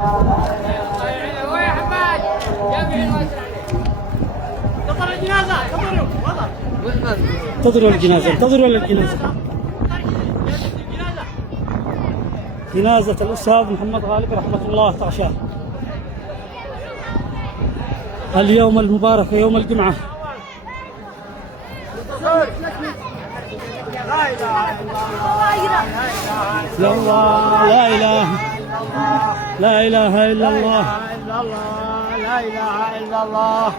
يا حماد انتظروا الجنازة انتظروا الجنازة انتظروا الجنازة. جنازة الأستاذ محمد غالب رحمة الله تغشاه اليوم المبارك يوم الجمعة. لا إله إلا الله لا إله لا إله إلا الله لا إله إلا الله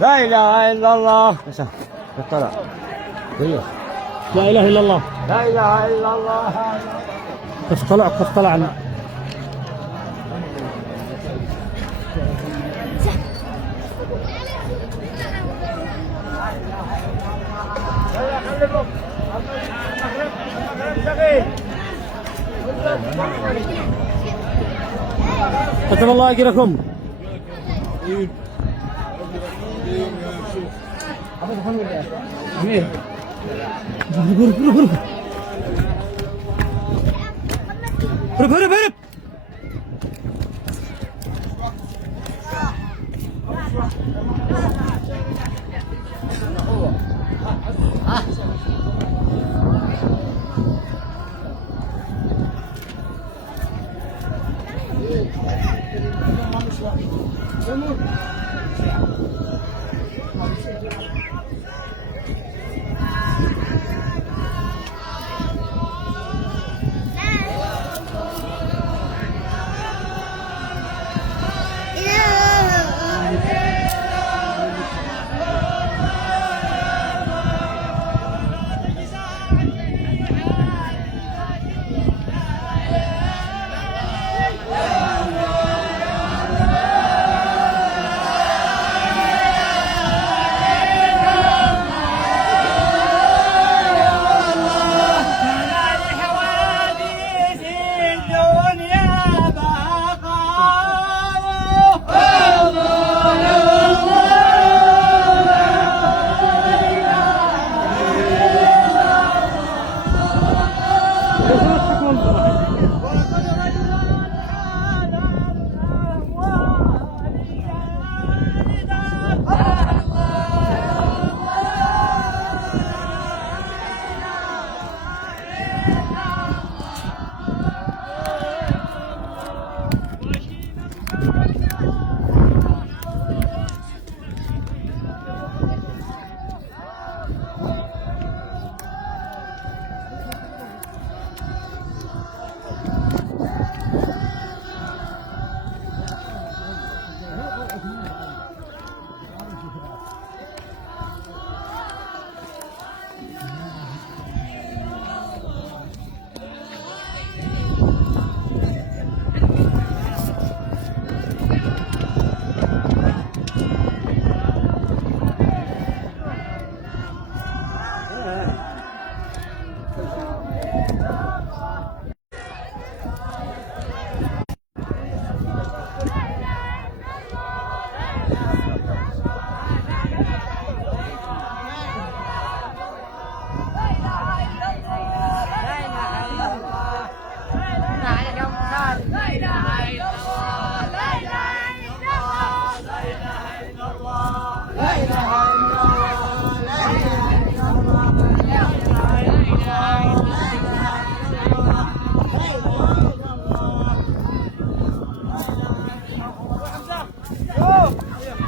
لا إله إلا الله طلع لا إله إلا الله لا إله إلا الله. كيف طلعنا كتب الله أجركم. هرب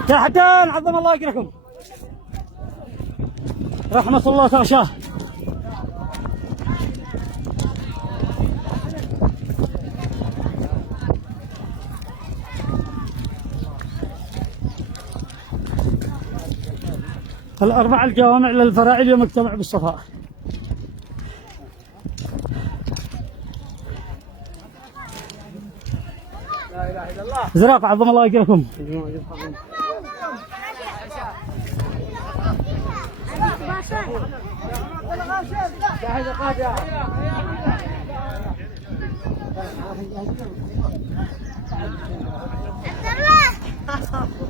يا حدان عظم الله أجركم رحمة الله تغشاه. الأربع الجوامع للفراعي اليوم اجتمع بالصفاء. لا إله إلا الله. زراق عظم الله أجركم.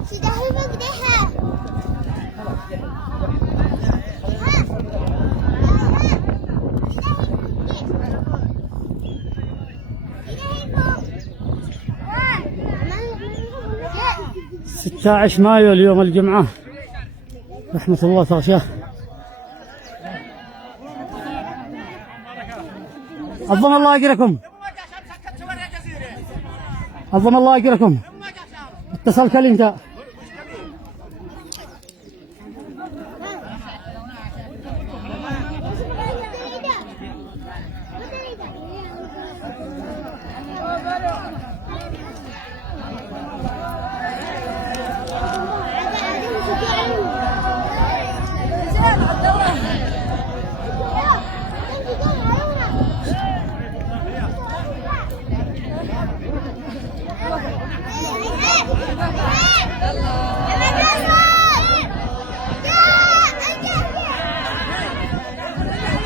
Sudah berdeha. 16 مايو اليوم الجمعة، رحمة الله تغشاه. عظم الله أجركم، عظم الله أجركم. اتصل كلمته.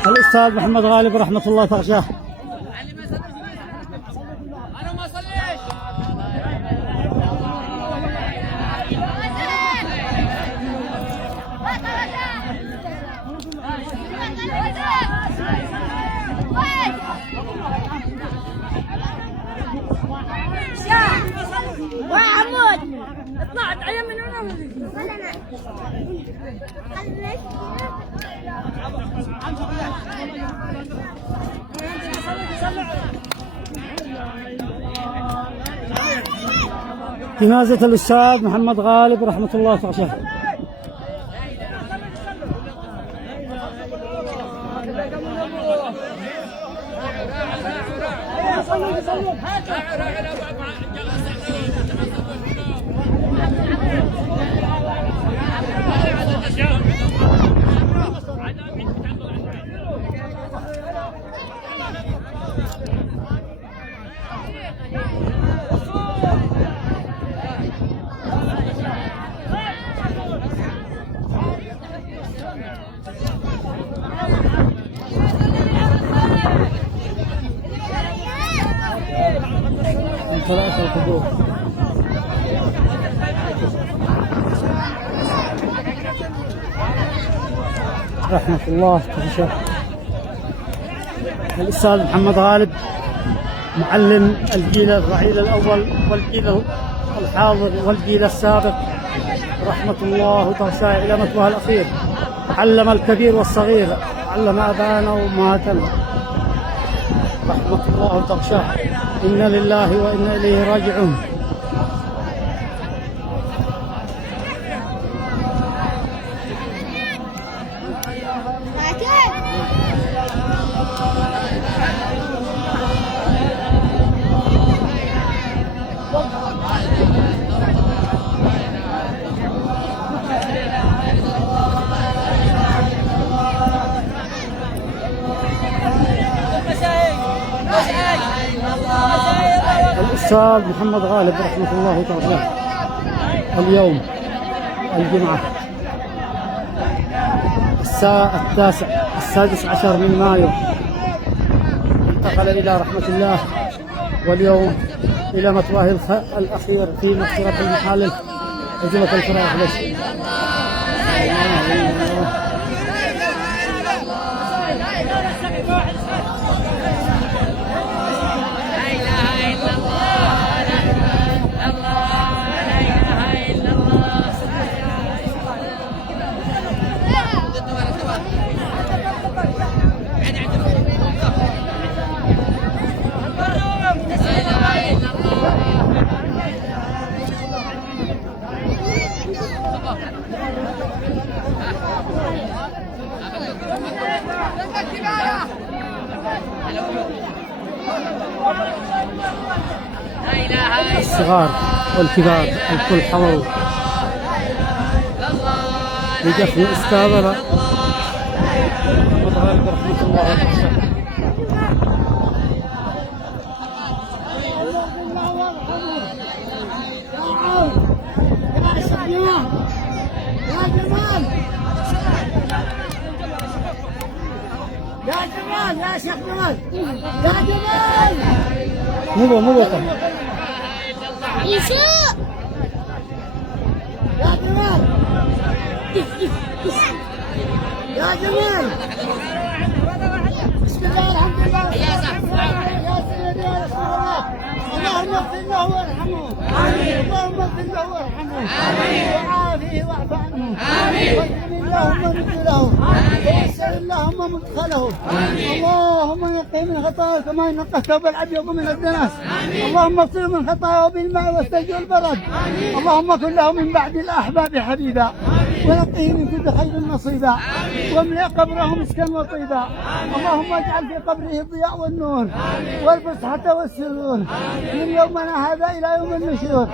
الأستاذ محمد غالب رحمة الله تغشاه. وعمود طلعت على من هنا. جنازة الأستاذ محمد غالب رحمة الله تغشاه. رحمة الله تغشاه. الأستاذ محمد غالب معلم الجيل الرعيل الأول والجيل الحاضر والجيل السابق، رحمة الله تغشاه إلى مثواه الأخير. علم الكبير والصغير، علم أبانا وأمهاتنا، رحمة الله تغشاه. إنا لله وإنا إليه راجعون. الأستاذ محمد غالب رحمة الله تعالى اليوم الجمعة الساعة 16 من مايو انتقل إلى رحمة الله، واليوم إلى مثواه الأخير في مغفرة المحالل وجبة الفراق. الصغار والكبار الكل حضروا لدفن أستاذنا محمد غالب رحمة الله تعالى. يا جمال يا شيخ جمال يا جمال مو بطل يسوع يا جمال يا جمال. بسم الله الحمد لله يا سيدي يا رسول الله. اللهم اغفر له وارحمه. اللهم اغفر له له وارحمه وعافه واعف عنه واكرم اللهم نزله ويسر اللهم مدخله اللهم نقه من خطاياه كما ينقى الثوب الابيض من الدنس اللهم اغسله من خطاياه بالماء والثلج والبرد اللهم كن له من بعد الاحباب حبيبا ونقه من كل خير نصيبا واملأ قبره مسكا وطيبا اللهم اجعل في قبره الضياء والنور والفسحة والسرور من يومنا هذا إلى يوم النشور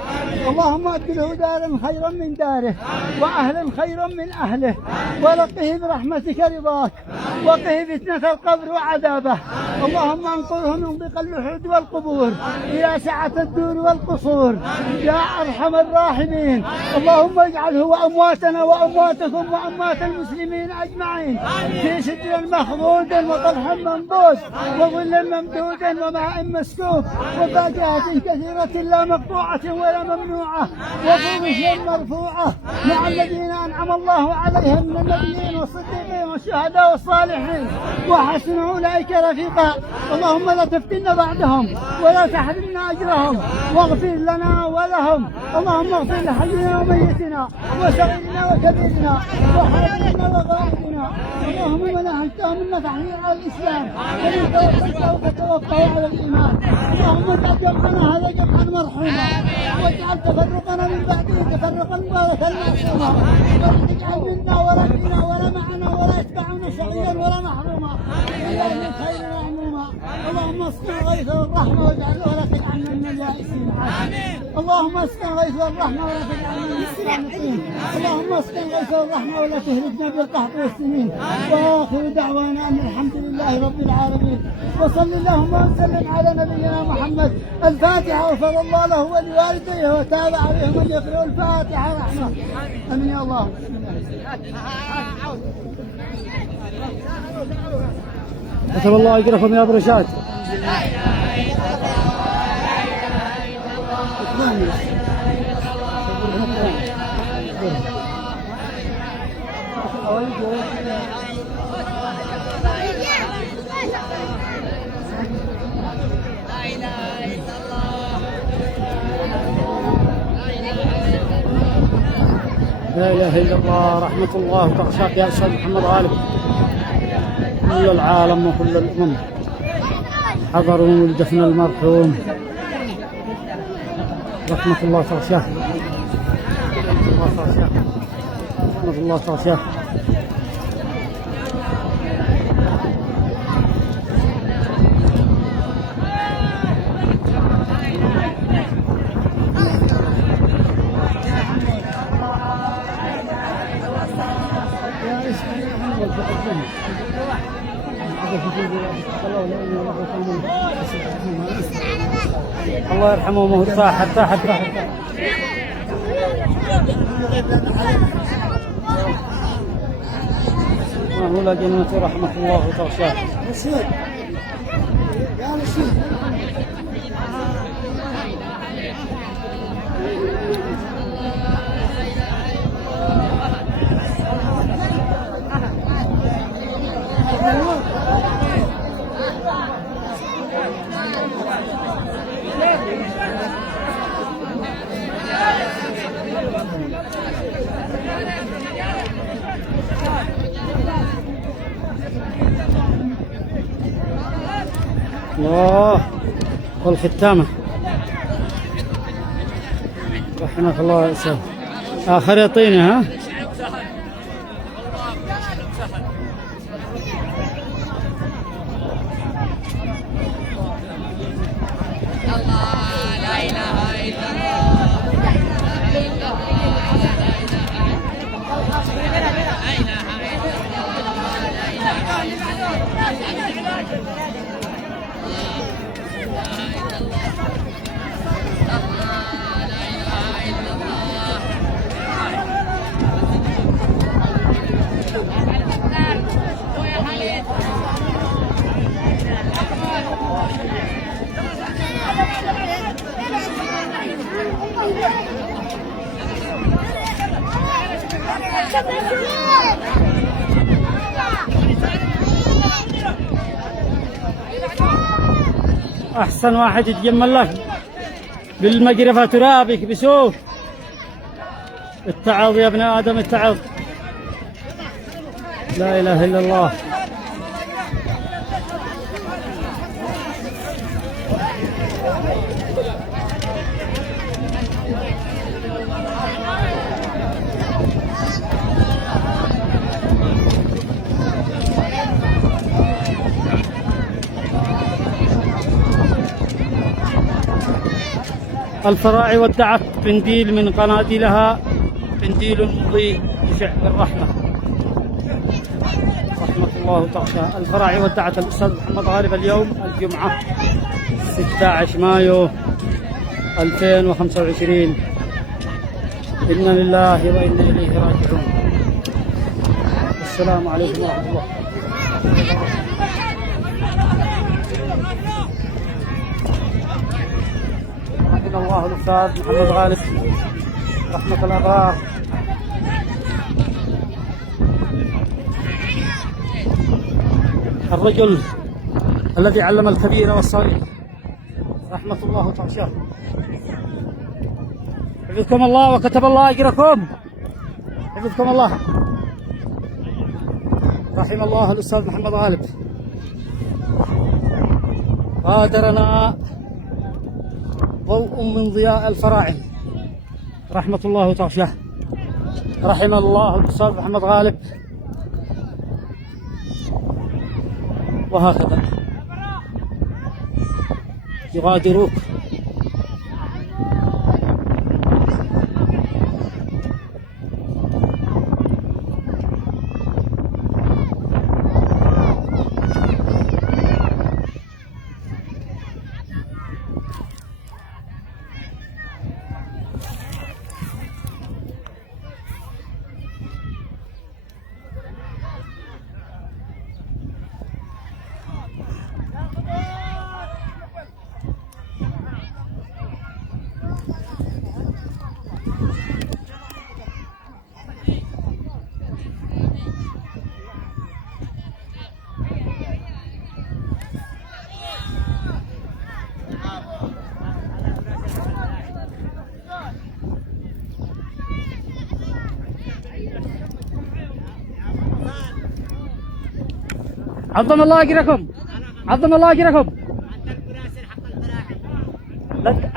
اللهم أبدله دارا خيرا من داره وأهلا خيرا من أهله ولقه برحمتك رضاك وقه فتنة القبر وعذابه اللهم انقله من ضيق اللحود والقبور إلى سعة الدور والقصور يا أرحم الراحمين اللهم اجعله وأمواتنا وأمواتكم وأموات المسلمين أجمعين في سدر مخضود وطلح منضود وظل ممدود وماء مسكوب وفاكهة كثيرة لا مقطوعة ولا ممنوعة وفرش مرفوعة مع الذين أنعم الله عليهم من النبيين والصديقين والشهداء والصالحين وحسن أولئك رفيقا اللهم لا تفتنا بعدهم ولا تحرمنا أجرهم واغفر لنا ولهم اللهم اغفر لحينا وميتنا وصغيرنا وكبيرنا وحاضرنا وغائبنا اللهم من أهلتهم من تحرير على الإسلام ومن توفيته فتوفه على الإيمان اللهم اجعل جمعنا هذا جمعا مرحوما واجعل تفرقنا من بعده تفرقا مباركا معصوما ولا تجعل منا ولا فينا ولا معنا ولا يتبعنا شقيا ولا محروما الا من خير معموما اللهم اسقنا الغيث والرحمه واجعل ولا تجعلنا من اليائسين اللهم اسقنا الغيث والرحمه ولا تجعلنا من القانطين اللهم اسقنا الغيث والرحمه ولا تهلكنا بالقحط والسنين واخر دعوانا ان الحمد لله رب العالمين وصل اللهم وسلم على نبينا محمد الفاتحه وغفر الله له ولوالديه وتاب عليهم ان يقرأوا الفاتحه رحمه امين يا الله. كتب الله اجركم يا ابو رشاد. لا اله الا الله رحمه الله تغشاك يا استاذ محمد غالب. كل العالم وكل الامم حضروا من دفن المرحوم رحمه الله تغشاه رحمه الله تغشاه. الله يرحمه ما هو تاحت ما هو لا جنة رحمة الله تغشاه. الله والختامة رحمك الله يا سيدي. آخر يعطيني ها. أحسن واحد يتجمل لك بالمقرفة ترابك بسوق اتعظ يا ابن آدم اتعظ. لا إله إلا الله. الفراعي ودعت قنديل من قناديلها، قنديل مضيء يشع بالرحمة رحمة الله تعالى. الفراعي ودعت الأستاذ محمد غالب اليوم الجمعة 16 مايو 2025. إنا لله وإنا إليه راجعون. السلام عليكم ورحمة الله. رحمة الله الأستاذ محمد غالب رحمة الأبرار. الرجل الذي علم الكبير والصغير رحمة الله تعالى. حفظكم الله وكتب الله أجركم. حفظكم الله. رحم الله الأستاذ محمد غالب. غادرنا ضوء من ضياء الفراعنة رحمة الله تعالى. رحم الله الأستاذ محمد غالب. وهكذا يغادروك. عظم الله أجركم. عظم الله أجركم.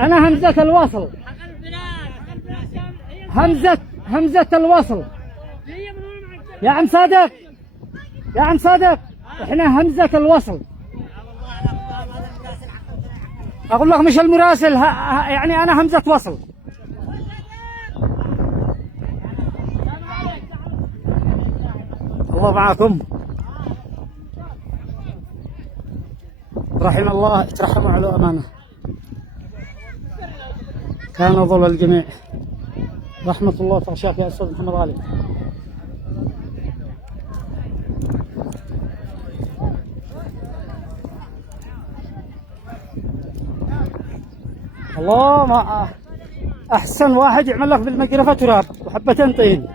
أنا همزة الوصل. همزة الوصل يا عم صادق. يا عم صادق احنا همزة الوصل. أقول لك مش المراسل يعني أنا همزة وصل. الله معاكم. رحم الله اترحموا على أمانة. كان ظل الجميع. رحمة الله تعشاك يا أستاذ محمد غالب. الله ما أحسن واحد يعمل لك بالمقرفة تراب وحبتين طين.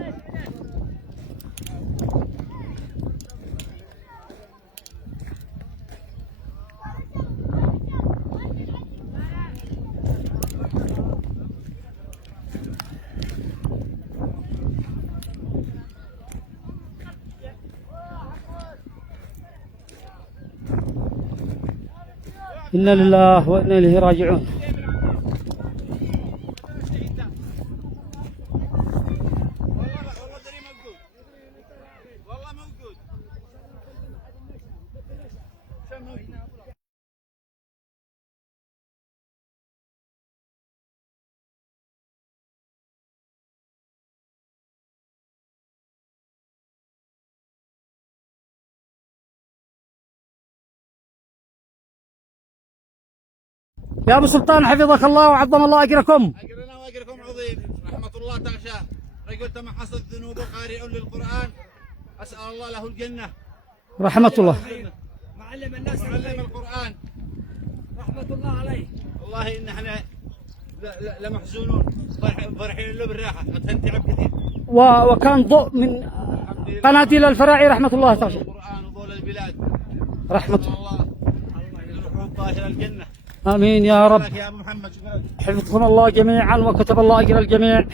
إنا لله وإنا إليه راجعون. يا ابو سلطان حفظك الله وعظم الله اجركم. اجرنا واجركم عظيم. رحمه الله تغشاه. رجل تمحص الذنوب قارئ للقران. اسال الله له الجنه. رحمه الله. معلم الناس معلم القران. رحمه الله عليه. والله ان احنا لمحزونون فرحين له بالراحه. قد تعب كثير. وكان ضوء من قناديل الفراعي رحمه الله تعالى. القران وضوء البلاد. رحمه الله. الروح الطاهره الجنه. امين يا رب. يا ابو محمد. حفظكم الله جميعا وكتب الله اجر الجميع.